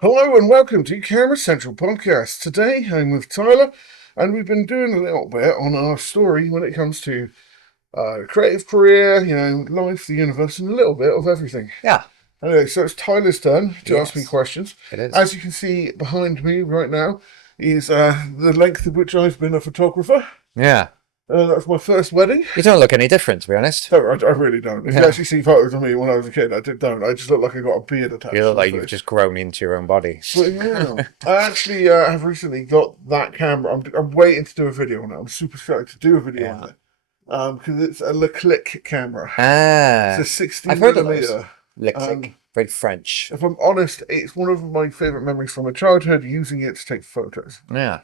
Hello and welcome to Camera Central Podcast. Today I'm with Tyler, and we've been doing a little bit on our story when it comes to creative career, life, the universe, and a little bit of everything. Yeah. Anyway, so it's Tyler's turn to ask me Yes, questions. it is. As you can see behind me right now is the length of which I've been a photographer. Yeah. That's my first wedding. You don't look any different, to be honest. No, I really don't. If you Yeah. actually see photos of me when I was a kid, don't. I just look like I got a beard You attached to look my like you've face. just grown into your own body. But yeah, I actually have recently got that camera. I'm waiting to do a video on it. I'm super excited to do a video on Yeah. it because it's a Leclerc camera. It's a Ah, 60 I've heard of those. millimeter. Le And click. Very French. if I'm honest, it's one of my favorite memories from my childhood using it to take photos. Yeah.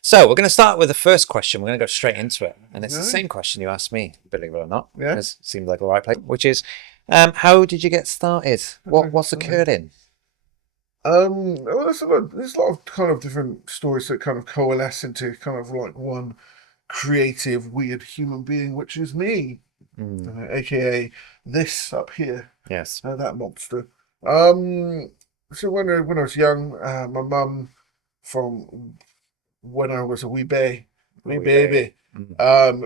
So we're going to start with the first question. We're going to go straight into it. And it's the Okay. same question you asked me, believe it or not. Yeah. It seemed like the right place, which is, how did you get started? What's occurred in? Well, there's a lot of kind of different stories that kind of coalesce into kind of like one creative, weird human being, which is me, Mm, aka this up here. yes. That monster. Um, so when I was young, my mum, from when I was a wee We bay. baby,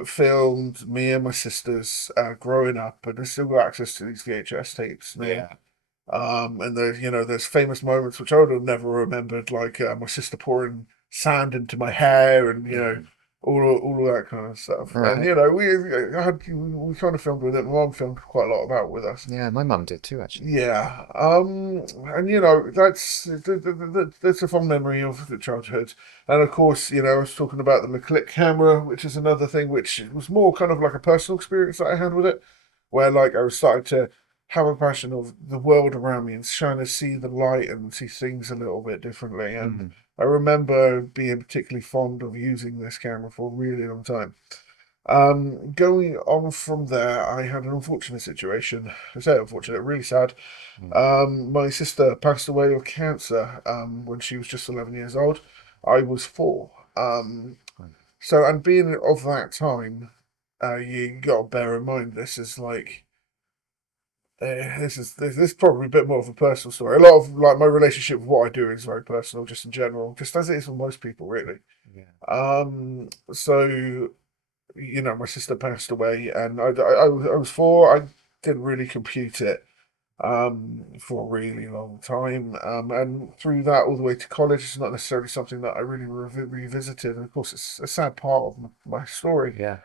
filmed me and my sisters growing up, and I still got access to these VHS tapes now. Yeah. And there's famous moments which I would have never remembered, like my sister pouring sand into my hair, and Mm. all of that kind of stuff. And Right. we kind of filmed with it. My mum filmed quite a lot about with us. Yeah, my mum did too, actually. Yeah, and that's a fond memory of the childhood, and of course, I was talking about the Leclerc camera, which is another thing which was more kind of like a personal experience that I had with it, where like I was starting to have a passion of the world around me and trying to see the light and see things a little bit differently, and Mm. I remember being particularly fond of using this camera for a really long time. Going on from there, I had an unfortunate situation. I say unfortunate, really sad. Mm. My sister passed away of cancer when she was just 11 years old. I was four. And being of that time, you got to bear in mind this is like this is probably a bit more of a personal story. A lot of like my relationship with what I do is very personal, just in general, just as it is for most people, really. Yeah. So my sister passed away, and I was four. I didn't really compute it for a really long time. And through that, all the way to college, it's not necessarily something that I really revisited. And of course, it's a sad part of my story. Yeah.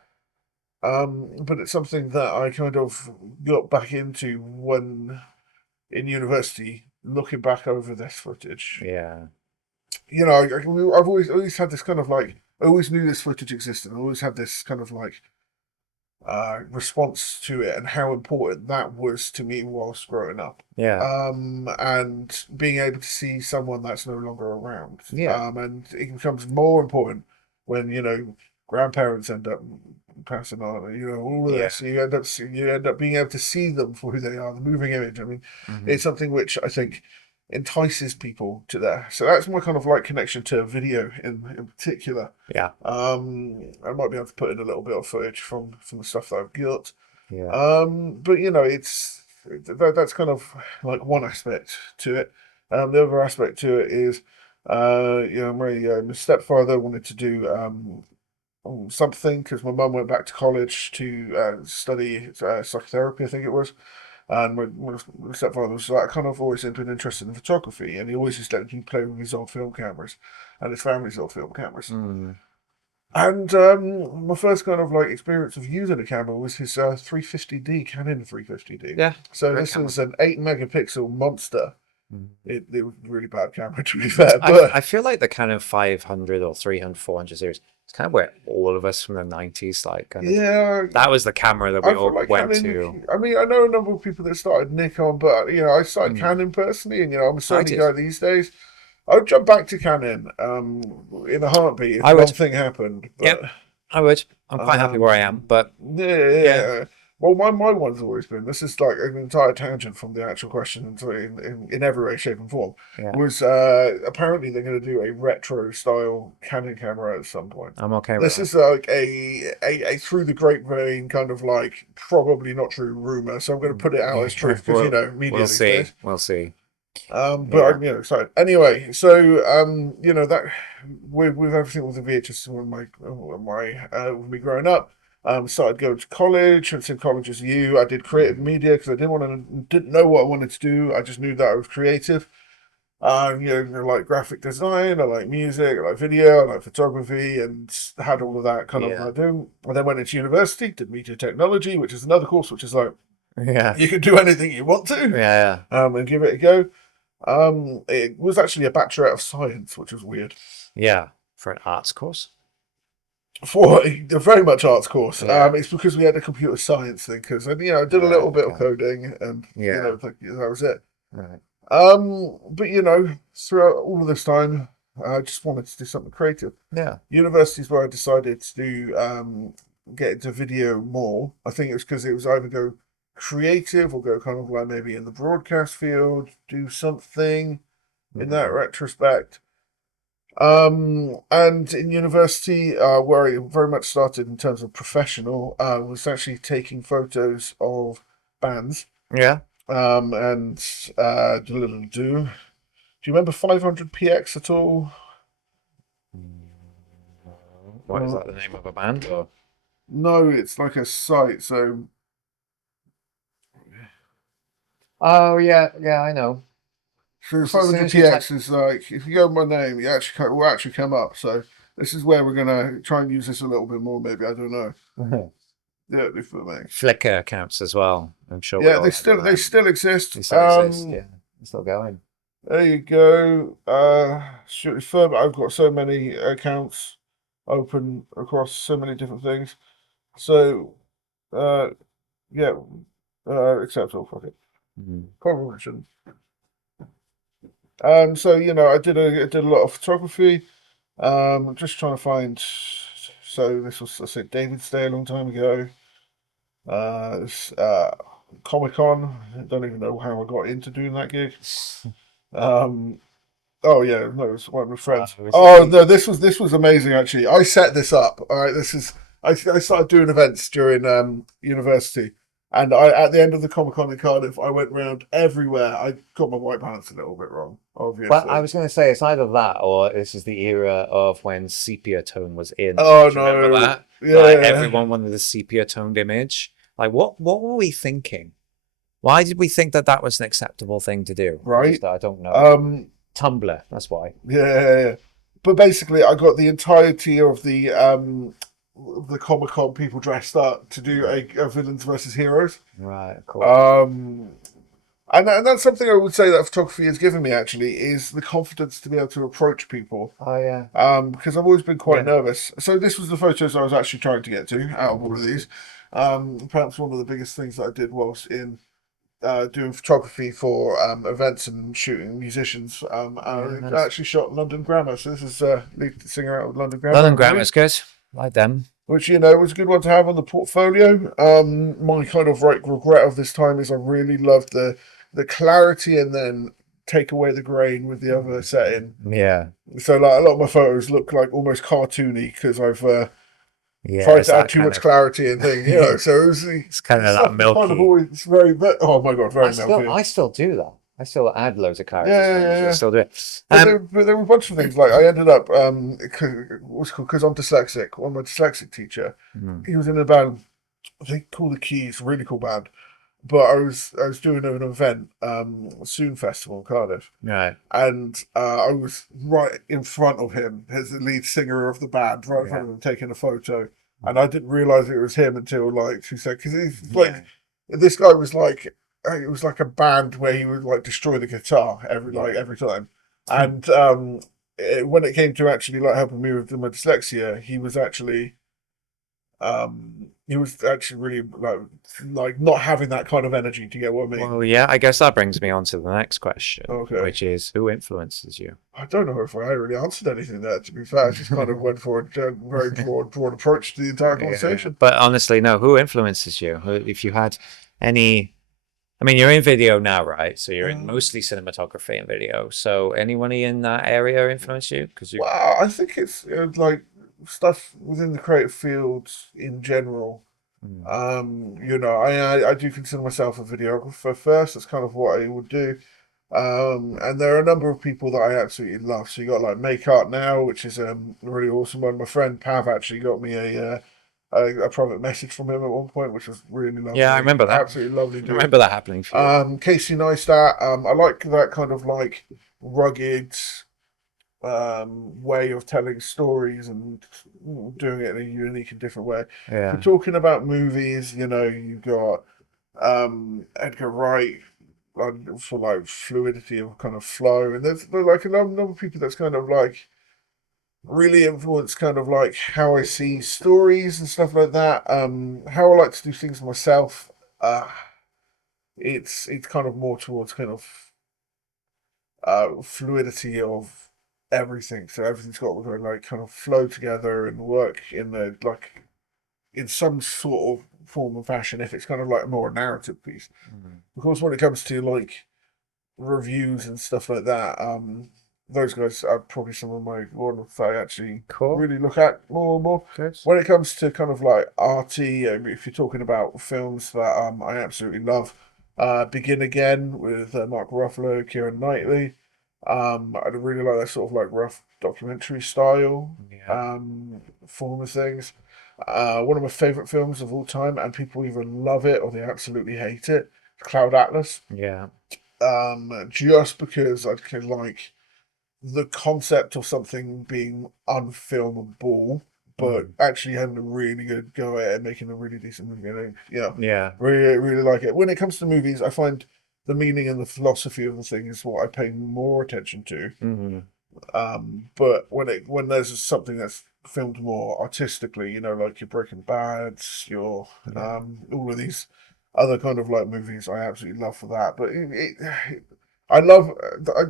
But it's something that I kind of got back into when in university, looking back over this footage. Yeah. I've always had this kind of like, I always knew this footage existed. I always had this kind of like response to it and how important that was to me whilst growing up. Yeah. And being able to see someone that's no longer around. Yeah. And it becomes more important when, grandparents end up passing on, all of Yeah. this. You end up being able to see them for who they are, the moving image. I mean, Hmm. it's something which I think entices people to there. So that's my kind of like connection to video in particular. Yeah. I might be able to put in a little bit of footage from the stuff that I've got. Yeah. But that's kind of like one aspect to it. The other aspect to it is, my stepfather wanted to do something because my mum went back to college to study psychotherapy, I think it was. And my stepfather was like, kind of always been interested in photography, and he always just let me play with his old film cameras and his family's old film cameras. Mm. And my first kind of like experience of using a camera was his 350D Canon 350D. Yeah. So Great this camera. was an 8 megapixel monster. Mm. It was a really bad camera to be fair, I but feel like the kind of 500 or 300, 400 series, it's kind of where all of us from the 90s, like, kind of, yeah, that was the camera that we I feel all like went to. Canon. I mean, I know a number of people that started Nikon, but I started Mm. Canon personally, and I'm a I Sony did. guy these days. I'd jump back to Canon in a heartbeat if I one would. thing happened, but Yep. I would. I'm quite happy where I am, Um, but yeah, yeah. yeah. Well, my one's always been. This is like an entire tangent from the actual question into in every way, shape, and form. Yeah. Was apparently they're going to do a retro style Canon camera at some point. I'm okay with This that. is like a through the grapevine kind of like probably not true rumor. So I'm going to put it out as truth because We'll media we'll these see. days. We'll see. But Yeah. I'm, excited. Anyway, so that with everything with the VHS with me growing up, started going to college, and same college as you. I did creative Mhm. media because I didn't know what I wanted to do. I just knew that I was creative. I like graphic design, I like music, I like video, I like photography, and had all of that kind of Yeah. doing. I then went into university, did media technology, which is another course, which is like Yeah. you can do anything you want to, Yeah. and give it a go. It was actually a bachelorette of science, which was weird Yeah. For an arts course. for a very much arts course. Yeah. It's because we had a computer science thing, because I did a Right. little bit of Okay. coding, and Yeah. that was it. Right. But throughout all of this time, I just wanted to do something creative. Yeah. Universities where I decided to get into video more. I think it was because it was either go creative or go kind of like maybe in the broadcast field, do something in that Mhm. retrospect. And in university, where I very much started in terms of professional, was actually taking photos of bands. Yeah. And do you remember 500px at all? What is that? The name of a band? Or No, it's like a site. oh yeah, yeah, I know. So As soon as you type, 500px is like if you go with my name, it will actually come up. So this is where we're gonna try and use this a little bit more. Maybe I don't know. Yeah, if it makes. Flickr accounts as well. I'm sure we Yeah, all had they them. still exist. They still exist. Yeah, they're still going. There you go. Shoot further. I've got so many accounts open across so many different things. So uh, yeah, acceptable. Fuck it. Mm. Probably shouldn't. So I did a lot of photography. Just trying to find. So this was, I said, David's Day a long time ago. This Comic Con. I don't even know how I got into doing that gig. Um, oh yeah, no, it was one of my friends. Was it Oh the? no, this was amazing actually. I set this up. All right, I started doing events during university, and I at the end of the Comic Con in Cardiff, I went around everywhere. I got my white balance a little bit wrong, Well, I obviously. was going to say it's either that or this is the era of when sepia tone was in. Do Oh you remember no, that? Like yeah, everyone wanted a sepia toned image. Like what were we thinking? Why did we think that that was an acceptable thing to do? right. I don't know. Um, Tumblr, that's why. yeah, but basically, I got the entirety of the Comic Con people dressed up to do a villains versus heroes. Right, cool. Um, and that's something I would say that photography has given me actually is the confidence to be able to approach people. Oh yeah. Because I've always been quite Yeah. nervous. So this was the photos I was actually trying to get to out of all of these. Perhaps one of the biggest things that I did whilst in doing photography for events and shooting musicians. Yeah, I nice. actually shot London Grammar. So this is lead singer out of London London Grammar, Grammar's good. Like them. which was a good one to have on the portfolio. My kind of regret of this time is I really loved the clarity and then take away the grain with the other setting. Yeah. So like a lot of my photos look like almost cartoony because I've Yeah, tried it's to add that too kind much of clarity and thing. So it was it's kind the of that stuff was kind of milky. always oh my god, very milky. I still do that. I still add loads of Yeah, characters to yeah, images. I yeah. still do it. But there were a bunch of things like I ended up because I'm dyslexic. One of my dyslexic teacher, Hmm, he was in a band. I think called the Keys, really cool band. But I was doing an event, Soon Festival in Cardiff, right. and I was right in front of him as the lead singer of the band, right in front Yeah. of him taking a photo, and I didn't realize it was him until like 2 seconds. Because he's like, Yeah. this guy was like, it was like a band where he would like destroy the guitar Yeah. every time, and when it came to actually like helping me with my dyslexia, he was actually really like not having that kind of energy. To get what I mean? Well, yeah, I guess that brings me on to the next question, Okay. which is who influences you? I don't know if I really answered anything there. To be fair, I just kind of went for a very broad approach to the entire Yeah. conversation. But honestly, no, who influences you? If you had any, I mean, you're in video now, right? So you're in Um, mostly cinematography and video. So anyone in that area influence you? Because you, well, I think it's like stuff within the creative fields in general. mm, I do consider myself a videographer first. That's kind of what I would do. And there are a number of people that I absolutely love. So you got like Make Art Now, which is a really awesome one. My friend Pav actually got me a private message from him at one point, which was really Yeah, I lovely. remember that. Absolutely lovely I dude. remember that happening for you. Casey Neistat, I like that kind of like rugged way of telling stories and doing it in a unique and different way. If we're Yeah. talking about movies, you know, you've got Edgar Wright for like fluidity of kind of flow, and there's like a number of people that's kind of like really influenced kind of like how I see stories and stuff like that. How I like to do things myself. Uh, it's kind of more towards kind of fluidity of everything. So everything's got to like kind of flow together and work in the like in some sort of form and fashion. If it's kind of like more a narrative piece, Mm. of course, when it comes to like reviews and stuff like that, those guys are probably some of my ones I actually Cool. really look at more and more. Good. When it comes to kind of like arty, if you're talking about films that I absolutely love, Begin Again with Mark Ruffalo, Keira Knightley. I really like that sort of like rough documentary style Yeah. form of things. One of my favorite films of all time, and people either love it or they absolutely hate it. Cloud Atlas. Yeah. Just because I can like the concept of something being unfilmable, but Mm. actually having a really good go at it and making a really decent movie. Yeah, Yeah. really, really like it. When it comes to movies, I find the meaning and the philosophy of the thing is what I pay more attention to. Hmm. But when there's something that's filmed more artistically, you know, like your Breaking Bads, your Yeah. all of these other kind of like movies, I absolutely love for that. But I love,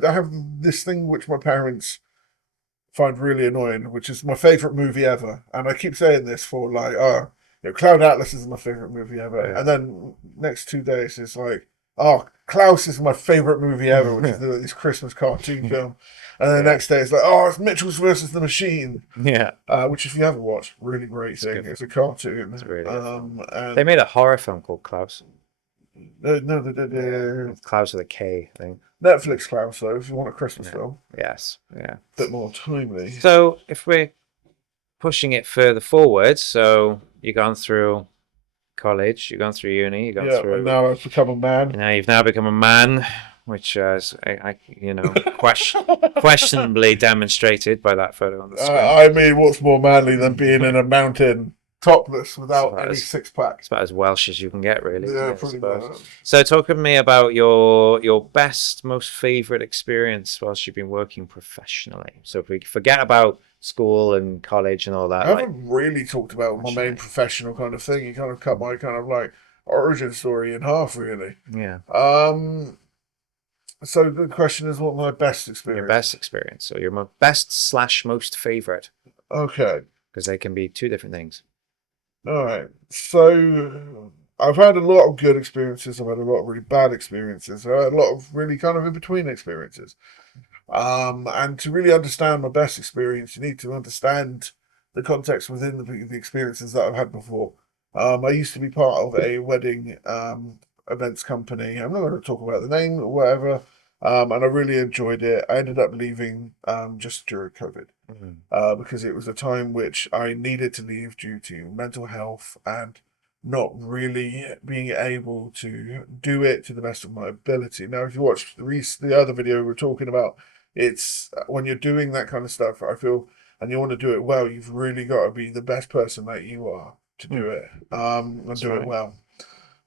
I have this thing which my parents find really annoying, which is my favorite movie ever, and I keep saying this for like, oh, you know, Cloud Atlas is my favorite movie ever, and Yeah. then next 2 days it's like, oh, Klaus is my favorite movie ever, which is this Christmas cartoon film, and then the Yeah. next day it's like, oh, it's Mitchell's versus the Machine, Yeah. which if you haven't watched, really great It's a thing. good It's a film. It's a cartoon, really good film. They and made a horror film called Klaus. no, It's Klaus with a K, I think. Netflix Klaus though, if you want a Christmas Yeah. film, Yes. Yeah. a bit more timely. So if we're pushing it further forward, so you've gone through college, you've gone through uni, you've gone Yeah, and through, now I've become a man. you know, you've now become a man, which is, you know, questionably demonstrated by that photo on the screen. I mean, what's more manly than being in a mountain topless It's without about any as six pack? it's about as Welsh as you can get, really, isn't Yeah, it? I pretty suppose. much. So, talk to me about your best, most favorite experience whilst you've been working professionally. So, if we forget about school and college and all I that, like haven't really talked about my main professionally. professional kind of thing. You kind of cut Mm. my kind of like origin story in half, really. Yeah, Um, so the question is, what my best your experience? best experience. So, your best slash most favorite, Okay, because they can be two different things. all right. So I've had a lot of good experiences. I've had a lot of really bad experiences. I've had a lot of really kind of in between experiences. And to really understand my best experience, you need to understand the context within the experiences that I've had before. I used to be part of a wedding events company. I'm not going to talk about the name or whatever. And I really enjoyed it. I ended up leaving just during COVID Mm. because it was a time which I needed to leave due to mental health and not really being able to do it to the best of my ability. Now, if you watch the other video we were talking about, it's when you're doing that kind of stuff, I feel, and you want to do it well, you've really got to be the best person that you are to Mm. do it and That's do it right. well.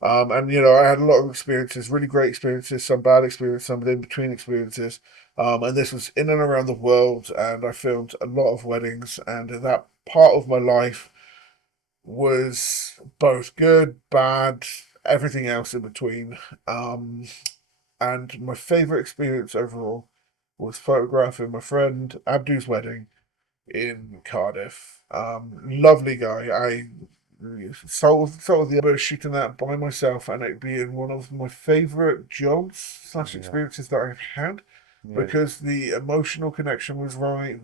And you know, I had a lot of experiences, really great experiences, some bad experiences, some in between experiences. And this was in and around the world, and I filmed a lot of weddings, and that part of my life was both good, bad, everything else in between. And my favorite experience overall was photographing my friend Abdu's wedding in Cardiff. Lovely guy. I sold the other shooting that by myself, and it being one of my favorite jobs slash Yeah. experiences that I've had Yeah. because the emotional connection was right,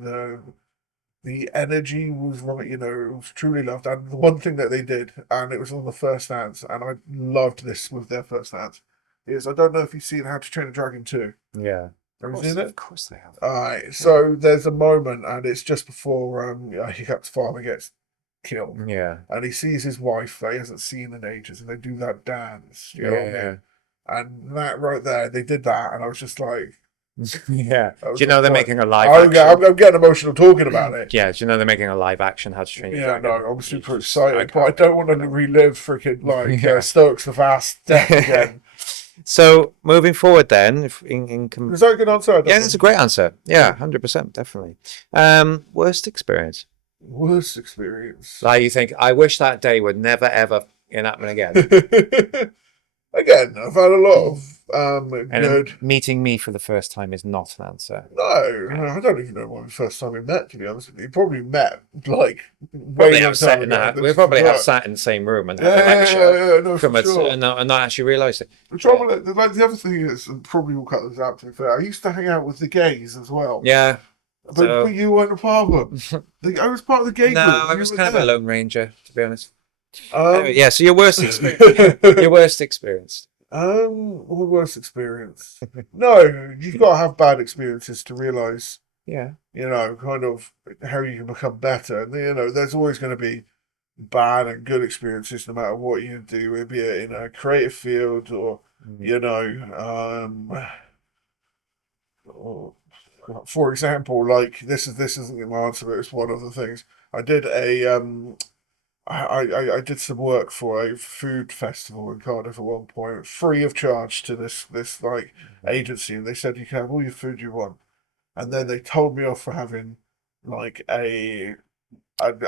the energy was right, you know, it was truly loved. And the one thing that they did, and it was on the first dance, and I loved this with their first dance. is I don't know if you've seen How to Train a Dragon 2. Yeah. Have you seen it? Of course they have. Alright, so there's a moment, and it's just before Hiccup's father gets killed, Yeah. and he sees his wife that he hasn't seen in ages, and they do that dance. You know what I Yeah. mean? And that right there, they did that, and I was just like, Yeah. I Do was you know just they're like, making a live action? I'm getting emotional talking about it. Yeah. Do you know they're making a live action How to Train Your Yeah, Dragon? no, I'm super It's just excited, but I iconic. don't want to relive freaking like Yeah. Stokes the Vast death again. So moving forward, then, Is that a good answer? I don't yeah, know. that's a great answer. Yeah, 100%, definitely. Worst experience? Worst experience. Like you think, I wish that day would never ever happen again. Again, I've had a lot of And good. meeting me for the first time is not an answer. No, I don't even know when the first time we met. To be honest with you, probably met like Probably way long have sat time in ago. that. We probably have sat in the same room and had a lecture No, from for us, sure. and not actually realised it. The trouble, like the other thing is, and probably we'll cut this out. To be fair, I used to hang out with the gays as well. Yeah. But you weren't a part of them. I was part of the gay No, group. I You was were kind of a there. lone ranger, to be honest. Um, Yeah. So your worst experience. Your worst experience. my worst experience. No, you've got to have bad experiences to realise, Yeah. kind of how you can become better. And, there's always going to be bad and good experiences no matter what you do, be it in a creative field or, or, for example, like this isn't my answer, but it's one of the things. I did I did some work for a food festival in Cardiff at one point, free of charge to this like agency, and they said you can have all your food you want, and then they told me off for having like a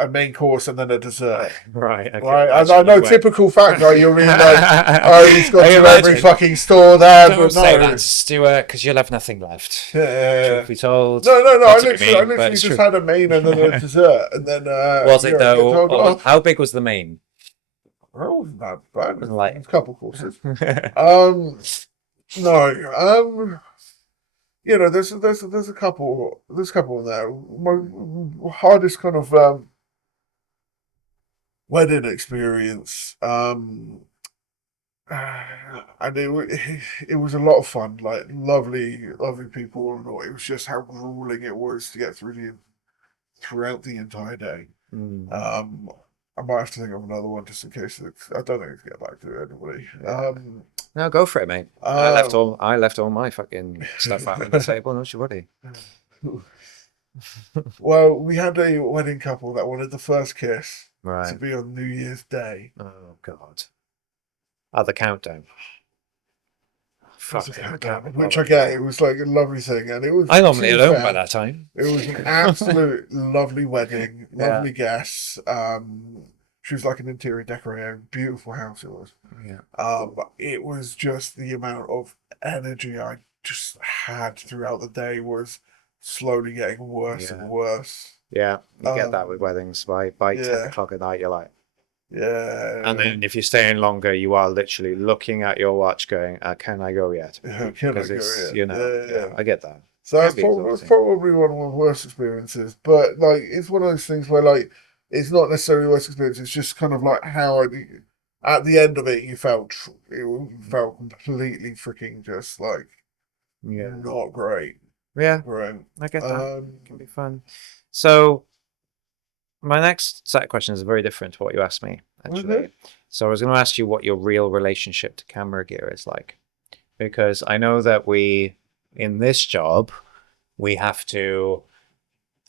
main course and then a dessert. Right. Okay. Right, I know typical fat guy. You'll be like, oh, he's got I to imagine. every fucking store there. Don't But say no, that to Stewart because you'll have nothing left. yeah. Truth be told. No. I That's what literally, you I mean, but literally it's just true. had a main and then a dessert, and then Was it get though? told off. How big was the main? Well, it wasn't that bad. Wasn't like- A couple courses. No. There's a couple. There's a couple in there. My hardest kind of wedding experience. And it was a lot of fun. Like lovely people and all. It was just how grueling it was to get throughout the entire day. Mm. I might have to think of another one just in case. I don't think I can get back to anybody. No, go for it, mate. I left all my fucking stuff out on the table. Not your worry. Well, we had a wedding couple that wanted the first kiss to Right. be on New Year's Day. Oh God. Oh, the countdown. Fuck. Which I get, it was like a lovely thing, and it was. I normally to be alone fair, by that time. It was an absolute lovely wedding, Yeah. lovely guests. She was like an interior decorator, beautiful house it was. Yeah. It was just the amount of energy I just had throughout the day was slowly getting worse and worse. Yeah. You get that with weddings. By 10 o'clock at night, you're like. Yeah. And then if you're staying longer, you are literally looking at your watch, going, "Can I go yet?" Can I Because go it's yet? Yeah. I get that. So that's Can be probably one of my worst experiences. But like, it's one of those things where like, it's not necessarily worst experience. It's just kind of like how at the end of it, you felt completely freaking just like not great. Yeah, Right. I get that. It can be fun. So my next set of questions is very different to what you asked me, actually. Okay. So I was going to ask you what your real relationship to camera gear is like, because I know that in this job, we have to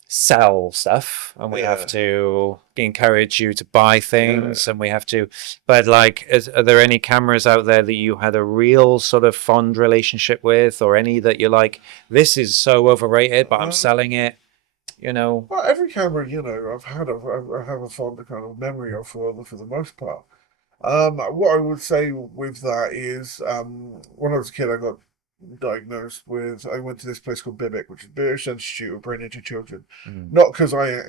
sell stuff and we have to encourage you to buy things and we have to, but like, are there any cameras out there that you had a real sort of fond relationship with, or any that you're like, this is so overrated, but I'm selling it? Well, every camera, I have a fond kind of memory of for the most part. What I would say with that is, when I was a kid, I got diagnosed with. I went to this place called BIMIC, which is British Institute of Brain Injured Children. Not because I,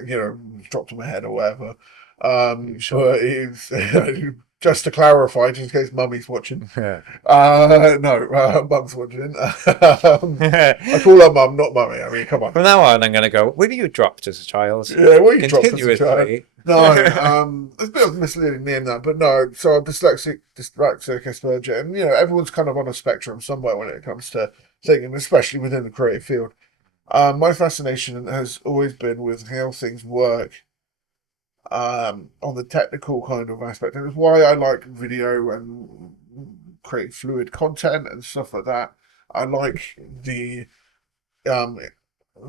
dropped on my head or whatever. But it's just to clarify, just in case Mummy's watching. Yeah. No, Mum's watching. I call her Mum, not Mummy. I mean, come on. From now on, I'm going to go, what were you dropped as a child? Yeah, what you dropped as a child? Continuously. No, it's a bit of a misleading name that, but no. So I'm dyslexic Asperger, and everyone's kind of on a spectrum somewhere when it comes to thinking, especially within the creative field. My fascination has always been with how things work on the technical kind of aspect, and it's why I like video and create fluid content and stuff like that. I like um,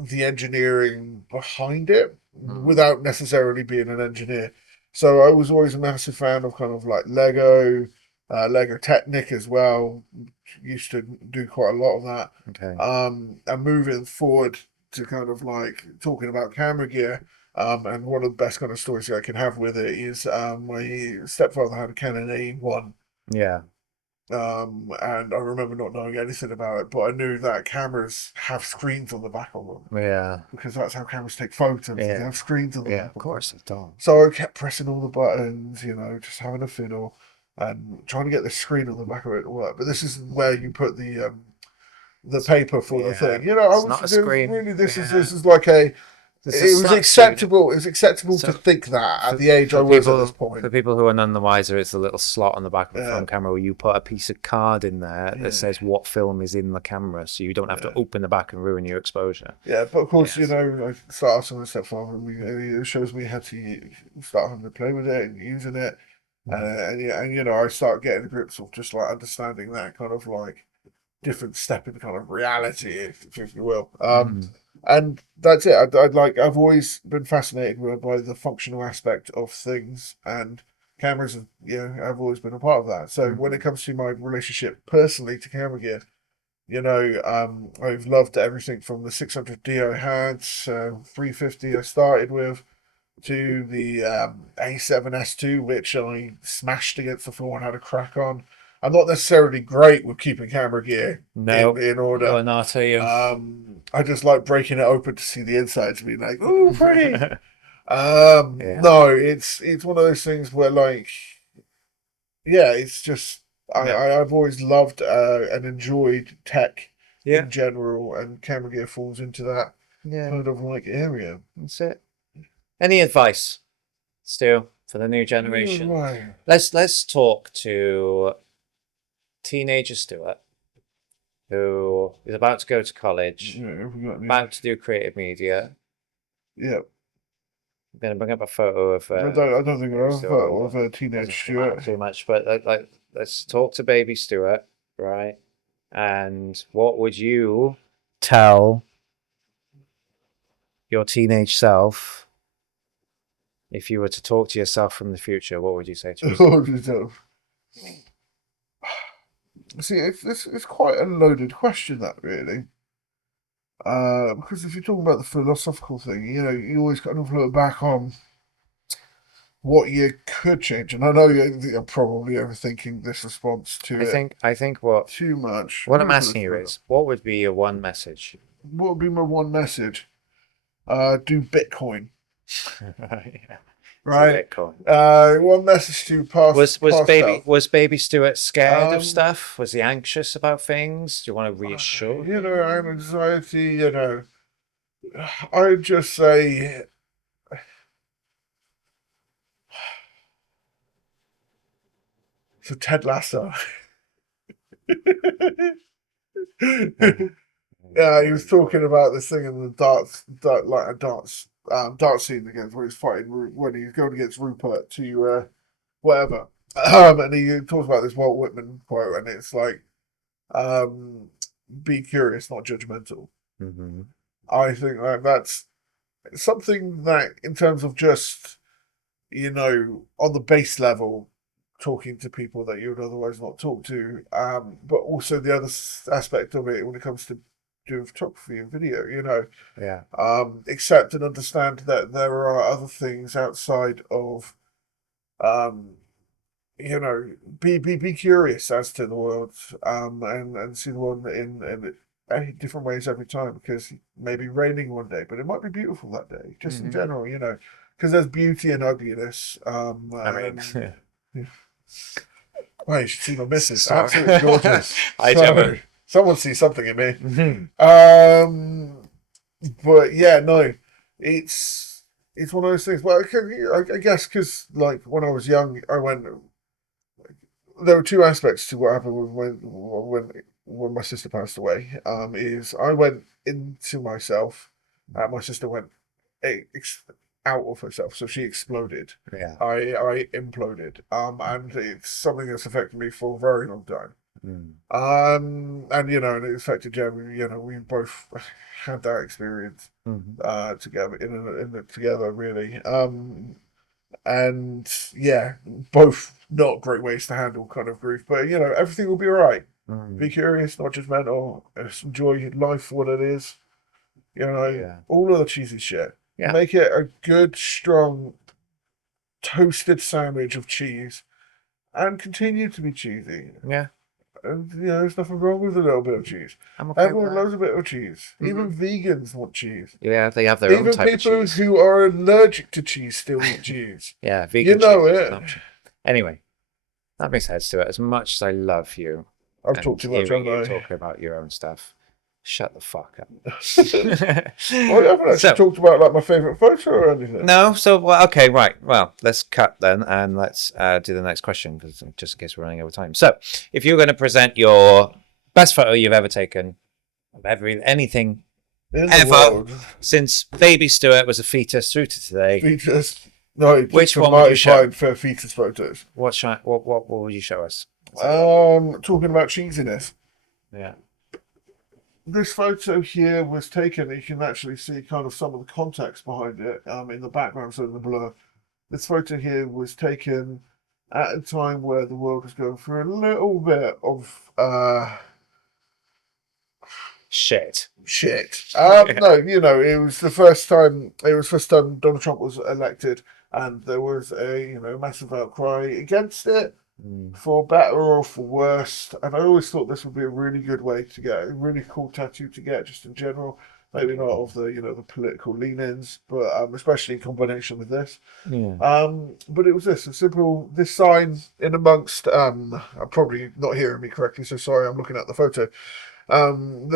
the engineering behind it Mm. without necessarily being an engineer. So I was always a massive fan of kind of like Lego, Lego Technic as well. Used to do quite a lot of that. Okay. And moving forward to kind of like talking about camera gear. And one of the best kind of stories I can have with it is my stepfather had a Canon A1. Yeah. And I remember not knowing anything about it, but I knew that cameras have screens on the back of them Yeah. because that's how cameras take photos. They Yeah. have screens on the Yeah. back Of of them. course it does. So I kept pressing all the buttons, just having a fiddle and trying to get the screen on the back of it to work. But this is where you put the paper for the Yeah. thing. I It's was not a there was screen. really this is Yeah. this is like a There's a it was statue. acceptable. It was acceptable to So think that at for the age I was at this for point. people who are none the wiser, it's a little slot on the back of a Yeah, film camera where you put a piece of card in there that yeah, says what film is in the camera, so you don't have to yeah. open the back and ruin your exposure. Yeah, but of course, Yes. I start off with stepfather, and it shows me how to start having to play with it and using it, Mhm. and I start getting the grips of just like understanding that kind of like different step in kind of reality, if you will. Mhm. And that's it. I've always been fascinated by the functional aspect of things, and cameras, I've always been a part of that. So when it Mhm. comes to my relationship personally to camera gear, I've loved everything from the 600D I had, 350 I started with, to the A7S2, which I smashed against the floor and had a crack on. I'm not necessarily great with keeping camera gear No, in order. you're not, are you? I just like breaking it open to see the insides and being like, "Ooh, pretty." Yeah. No, it's one of those things where like, yeah, it's just Yeah. I've always loved and enjoyed tech Yeah. in general, and camera gear falls into that Yeah. kind of like area. That's it. Any advice, Stu, for the new generation? Right. Let's talk to teenager Stuart, who is about to go to college, Yeah, have we got any? about to do creative media. Yeah, I'm gonna bring up a photo of I don't think baby I've Stuart. ever of a Doesn't teenage really matter Stuart. too much, but let's talk to baby Stuart, right? And what would you tell your teenage self if you were to talk to yourself from the future? What would you say to yourself? See, it's quite a loaded question that really. Because if you're talking about the philosophical thing, you always kind of look back on what you could change, and I know you're probably overthinking this response to it I think what too much. what Let I'm me put this asking you further. is, what would be your one message? What would be my one message? Do Bitcoin, Yeah. To right? Bitcoin. One message to past self. Was baby Stuart scared of Um, stuff? Was he anxious about things? Do you want to reassure and him? anxiety. I would just say, so Ted Lasso. Yeah, he was talking about this thing in the dart scene again, where he's fighting when he's going against Rupert to whatever. And he talks about this Walt Whitman quote, and it's like, um, "Be curious, not judgmental." Hmm. I think that's something that, in terms of just on the base level, talking to people that you would otherwise not talk to, but also the other aspect of it when it comes to doing photography and video, Yeah. accept and understand that there are other things outside of, um, be curious as to the world, and see the world in different ways every time, because it may be raining one day, but it might be beautiful that day, just in Hmm. general, because there's beauty and ugliness. I mean, And well, you should see my missus, sorry. absolutely gorgeous. Hi, So Gemma. someone see something in me. Mhm. Um, but yeah, no, it's it's one of those things. Well, I guess because like when I was young, I went. There were two aspects to what happened when my sister passed away. Is I went into myself, my sister went out of herself, so she exploded. Yeah. I imploded. And it's something that's affected me for a very long time. Mm. And and it affected Jeremy. We both had that experience together together really. And yeah, both not great ways to handle kind of grief, but everything will be all right. Be curious, not judgmental. Just enjoy life for what it is. Yeah. All of the cheesy shit. Yeah. Make it a good, strong, toasted sandwich of cheese, and continue to be cheesy. Yeah. And there's nothing wrong with a little bit of cheese. I'm okay Everyone with that. loves a bit of cheese. Even vegans want cheese. Yeah, they have their own Even type of people cheese. who are allergic to cheese still eat cheese. Yeah, You vegan know cheese is it. an option. Anyway, that makes sense to it. As much as I love you, I've and talked too much, hearing haven't you I? talking about your own stuff, shut the fuck up. Well, I haven't actually talked about like my favourite photo or anything. No, so well, okay, right. Well, let's cut then, and let's do the next question, because just in case we're running over time. So, if you're going to present your best photo you've ever taken of anything In the ever world, since baby Stewart was a fetus through to today, fetus. No, he which took one some would you mighty show? fine for fetus photos. What would you show us? Talking about cheesiness. Yeah. This photo here was taken. You can actually see kind of some of the context behind it. In the background, so in the blur. This photo here was taken at a time where the world was going through a little bit of Shit. shit. Yeah. No, it was the first time. It was the first time Donald Trump was elected, and there was a massive outcry against it, for better or for worse. And I always thought this would be a really good way to get a really cool tattoo to get, just in general. Maybe not of the the political leanings, but especially in combination with this. Yeah. But it was a simple this sign in amongst. I'm probably not hearing me correctly, so sorry. I'm looking at the photo.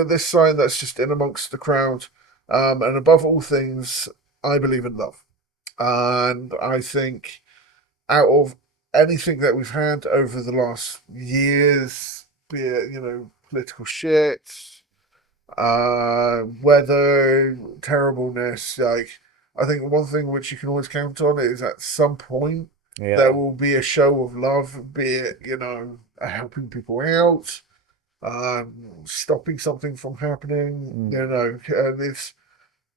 This sign that's just in amongst the crowd, and above all things, I believe in love, and I think out of anything that we've had over the last years, be it political shit, weather, terribleness, like I think one thing which you can always count on is at some point there will be a show of love, be it helping people out, stopping something from happening. And it's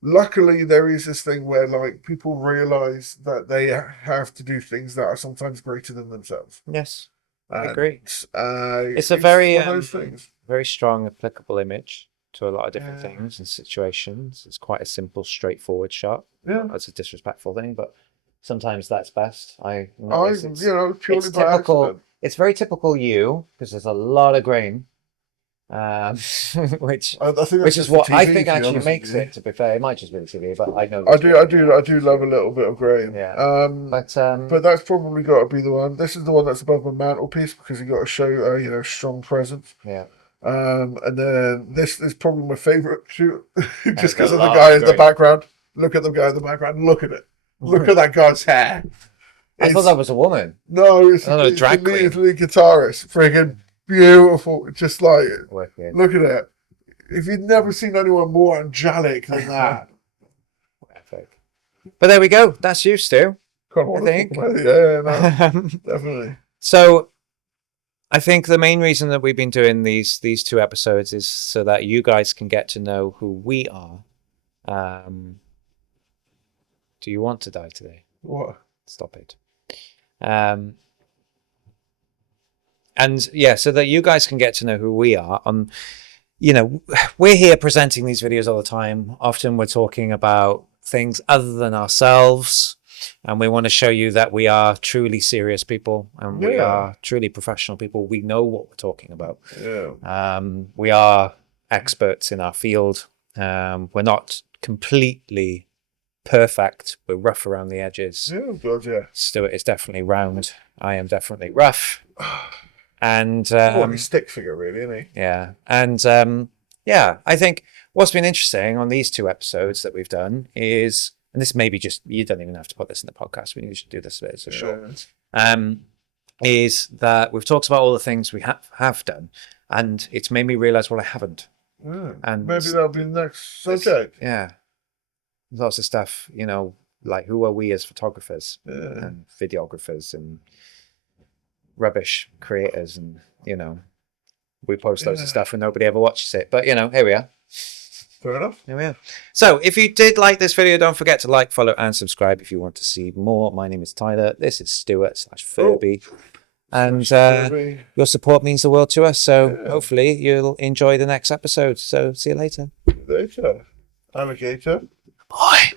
luckily there is this thing where like people realize that they have to do things that are sometimes greater than themselves. Yes, I And, agree. It's a it's very one of those things. very strong applicable image to a lot of different Yeah. things and situations. It's quite a simple, straightforward shot. Yeah. That's a disrespectful thing, but sometimes that's best. I I notice it's purely by typical. accident. It's very typical you, because there's a lot of grain, which I think that's which is just the what I TV, think to be actually honest makes with you. it. To be fair, it might just be the TV, but I know. I do love a little bit of grain. Yeah. But that's probably got to be the one. This is the one that's above my mantelpiece because you got to show strong presence. Yeah. And then this is probably my favorite shoot, just because a of the lot guy of in the grain. background. Look at the guy in the background. Look at it. Look at that guy's hair. I thought that was a woman. No, it's Another drag the queen. lead guitarist. Friggin' beautiful. Just like Wicked. look at it. If you've never seen anyone more angelic than that, Epic. But there we go. That's you, Stu. kind of I think. yeah, no, definitely. So I think the main reason that we've been doing these two episodes is so that you guys can get to know who we are. Do you want to die today? What? Stop it. And yeah, so that you guys can get to know who we are. We're here presenting these videos all the time. Often we're talking about things other than ourselves, and we want to show you that we are truly serious people, and we are truly professional people. We know what we're talking about. Yeah. We are experts in our field. We're not completely perfect. We're rough around the edges. Yeah, God, yeah. Stuart is definitely round. I am definitely rough. And What a stick figure, really, isn't he? yeah, and yeah, I think what's been interesting on these two episodes that we've done is and this may be just, you don't even have to put this in the podcast, we should do this as a short, is that we've talked about all the things we have done, and it's made me realize what I haven't. And maybe that'll be the next subject. Yeah, lots of stuff, you know, like who are we as photographers and videographers and rubbish creators, and you know, we post loads of stuff and nobody ever watches it, but you know, here we are. Fair enough. Here we are. So if you did like this video, don't forget to like, follow and subscribe if you want to see more. My name is Tyler, this is Stewart /Furby, and your support means the world to us, so hopefully you'll enjoy the next episode. So see you later. Alligator. Bye.